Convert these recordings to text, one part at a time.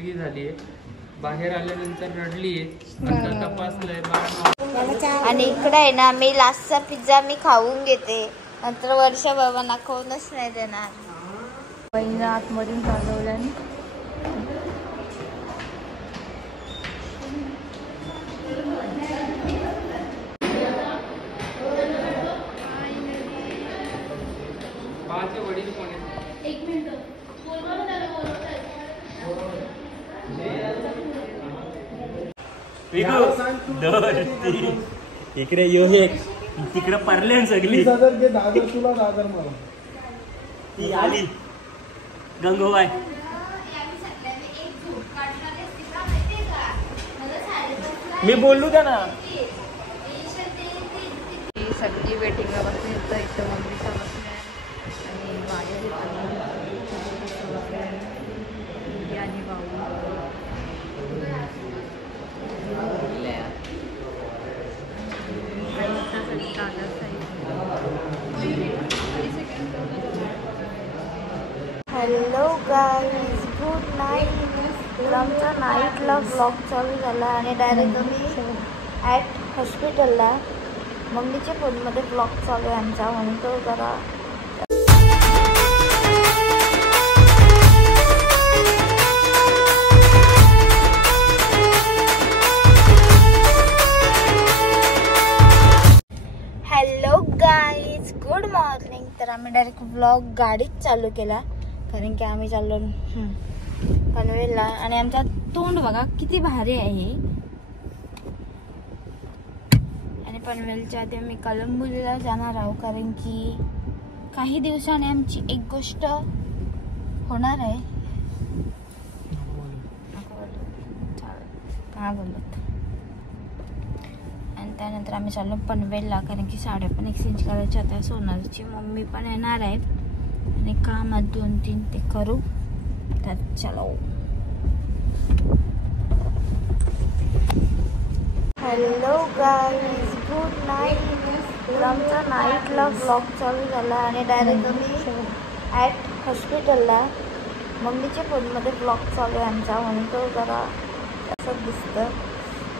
मुलगी झाली आहे, बाहेर आल्यानंतर रडली आहे, आता तपासलंय आणि इकडे आहे ना मी लास्टचा पिझ्झा मी खाऊन घेते, नंतर वर्ष बाबांना खाऊनच नाही देणार. बहिणी आतमधून चालवल्याने वडील कोण आहेत? एक मिनिट इकडे यो एक तिकडे परल्यान सगळी ती आली गंगोबाई. मी बोललो त्या ना सगळी वेटिंगला बसली इथं मम्मी समजले आणि माझ्या आणि भाऊ हॅलो गाईज, गुड नाईट. आमचा नाईटला ब्लॉग चालू झाला आणि डायरेक्ट आम्ही ॲट हॉस्पिटलला मम्मीच्या फोनमध्ये ब्लॉग चालू आहे आमचा, म्हणून तो जरा हॅलो गाईज, गुड मॉर्निंग. तर आम्ही डायरेक्ट ब्लॉग गाडीत चालू केला, कारण की आम्ही चाललो पनवेलला. आणि आमचा तोंड बघा किती भारी आहे. आणि पनवेलच्या आधी आम्ही कलंबुलीला जाणार आहोत, कारण की काही दिवसांनी आमची एक गोष्ट होणार आहे. काय बोलत. आणि त्यानंतर आम्ही चाललो पनवेलला, कारण की साड्या पण एक्सचेंज करायच्या होत्या. सोनारची मम्मी पण येणार आहे आणि कामात 2-3 ते करू. तर चलो. Hello guys, good night. आमचा नाईटला ब्लॉग चालू झाला आणि डायरेक्ट आम्ही ॲट हॉस्पिटलला मम्मीच्या फोनमध्ये ब्लॉग चालू आहे आमचा, म्हणून तो जरा असं दिसतं.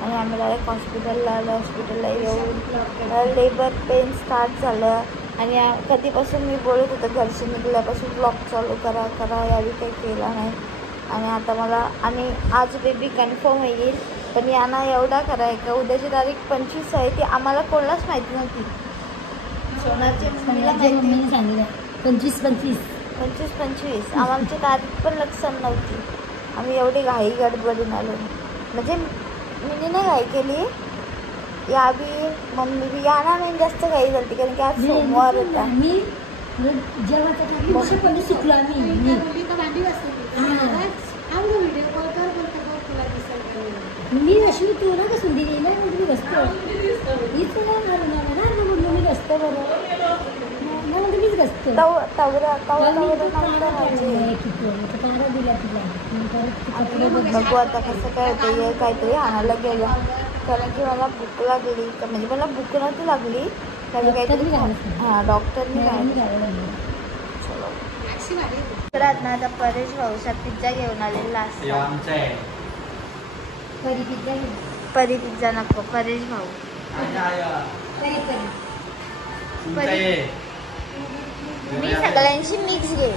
आणि आम्ही डायरेक्ट हॉस्पिटलला आलो. हॉस्पिटलला येऊन लेबर पेन स्टार्ट झालं. आणि कधीपासून मी बोलत होतं घरची निघल्यापासून ब्लॉग चालू करा यावेळी काही केला नाही. आणि आता मला आणि आज बेबी कन्फर्म येईल, पण यांना एवढा खरं आहे का उद्याची तारीख 25 आहे, ती आम्हाला कोणालाच माहिती नव्हती. सोनारच्या मम्मीला माहिती सांगितलं 25 आमची तारीख पण लक्षात नव्हती. आम्ही एवढी घाई गडबडून आलो, म्हणजे मी नाही घाई केली, यावी मम्मी बी याना नाही जास्त घाई झाली, कारण की आज सोमवार होता. मी जेव्हा शिकलो आम्ही मी अशी तू ना कसून दिली ना मी बसतो हीच मी बसतो बरोबर मीच बसतो बघू आता कसं काय होतं. काहीतरी आणायला गेलं, कारण की मला भूक लागली, म्हणजे मला भूक नव्हती लागली, त्याला काहीतरी हां डॉक्टरनी चलो. तर आता परेश भाऊचा पिझ्झा घेऊन आलेला असतो. परी पिझ्झा नको, परेश भाऊ. मी सगळ्यांशी मिक्स घे.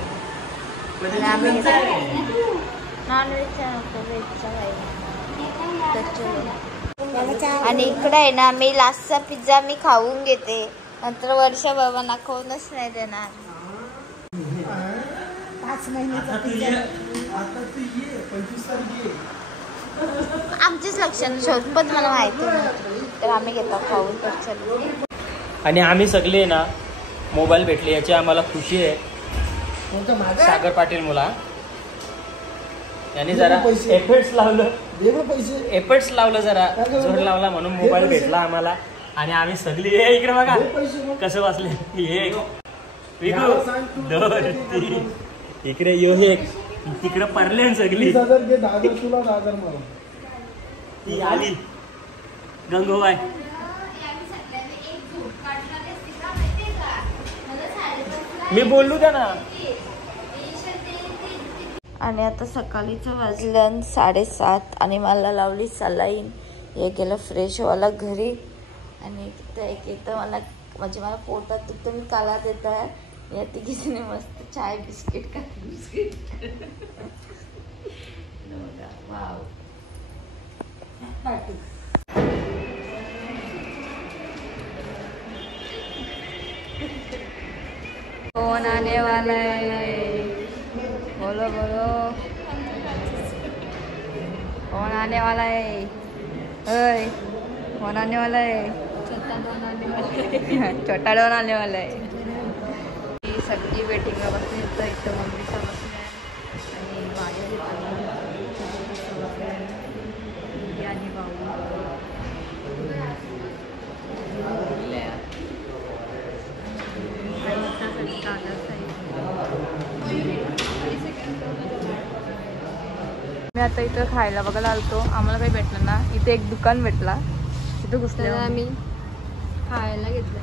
नॉनव्हेजचा नको, व्हेजचा पाहिजे. आणि इकडे आहे ना मी लास्टचा पिझ्झा मी खाऊन घेते, नंतर वर्ष बाबांना खाऊनच नाही देणार. 5 महिन्याचा पिझ्झा आमचीच लक्षण शोधपत मला माहिती नाही, तर आम्ही घेतो खाऊन. तर चलो. आणि आम्ही सगळे ना मोबाईल भेटले याची आम्हाला खुशी आहे. सागर पाटील मुला यांनी जरा एफर्ट्स लावलं जरा जोर लावला, म्हणून मोबाईल भेटला आम्हाला. आणि आम्ही सगळे इकडे बघा कसं बसले. इकडे यो एक तिकडे परल्यान सगळी ती आली गंगोबाई. मी बोललो त्या ना. आणि आता सकाळीचं वाजलं 7:30 आणि मला लावली सलाईन. हे गेलं फ्रेश व्हायला घरी आणि तिथं एक येतं मला म्हणजे मला पोटात दुखतं मी काला देत आहे. या तिघीने मस्त चाय बिस्किट का बिस्किट वाव. कौन आने वाला है? बोलो बोलो, कौन आने वाला है? ओए, कौन आने वाला है? छोटा डॉन आने वाला है. सगळी वेटिंगला बसून येतं. इथं मम्मीचा बसून आहे आणि माझ्या आणि भाऊ मी आता इथं खायला बघायला आलतो. आम्हाला काही भेटलं ना. इथे एक दुकान भेटला. तिथं घुसले आम्ही खायला घेतलं.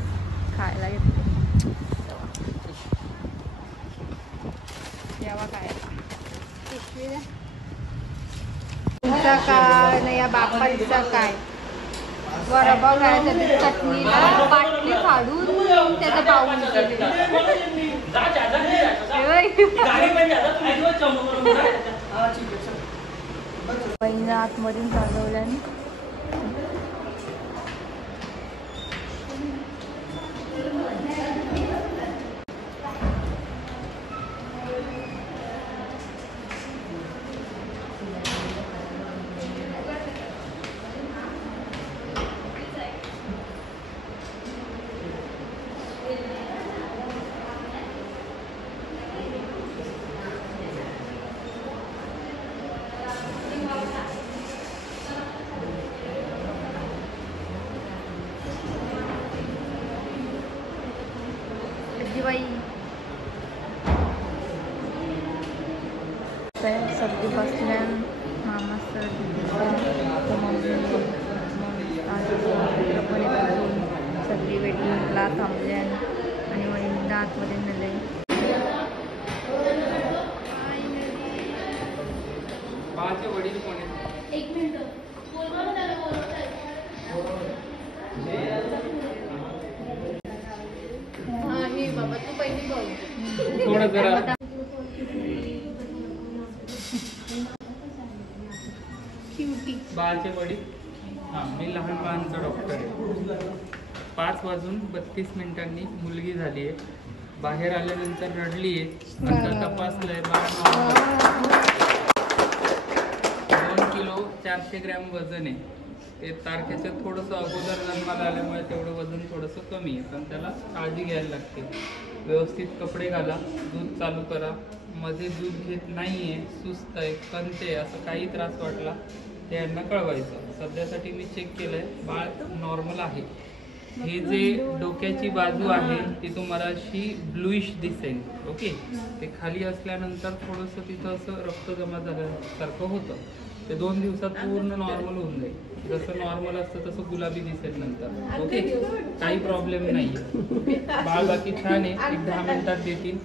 यावा खायला. तुमचा काय नाही या बापाचा काय बरोबर खायचं. चटणीला बाटली फाडून त्याचा पाऊल बहिणी आतमधून चालवल्याने सब्जी बसल्या. मामा सर सगळी वेटिंगला थांबल्या आणि वहिनीला आतमध्ये नेले. वडील कोण आहेत? एक मिनिट बाबा तू पहिली बोल थोडं जरा. बाळाचे वडील. हां, मी लहान बाळांचा डॉक्टर आहे. 5:32 मुलगी झाली आहे. बाहेर आल्यानंतर रडली आहे. आता तपासलंय बाळ 2 किलो 400 ग्रॅम वजन आहे. ते तारखेच्या थोडंसं अगोदर जन्माला आल्यामुळे तेवढं वजन थोडंसं कमी आहे. पण त्याला काळजी घ्यायला लागते. व्यवस्थित कपडे घाला, दूध चालू करा. मध्ये दूध घेत नाहीये, सुस्त आहे, कंते असं काही त्रास वाटला ते यांना कळवायचं. सध्यासाठी मी चेक केलंय, बाळ नॉर्मल आहे. हे जे डोक्याची बाजू आहे ती तुम्हाला अशी ब्लूइश दिसेल. ओके, ते खाली असल्यानंतर थोडंसं तिथं असं रक्त जमा झाल्यासारखं होतं. ते 2 दिवसात पूर्ण नॉर्मल होऊन जाईल. जसं नॉर्मल असतं तसं गुलाबी दिसेल नंतर. ओके, काही प्रॉब्लेम नाही आहे. बाळ बाकी छान आहे. एक 10 मिनिटात देतील.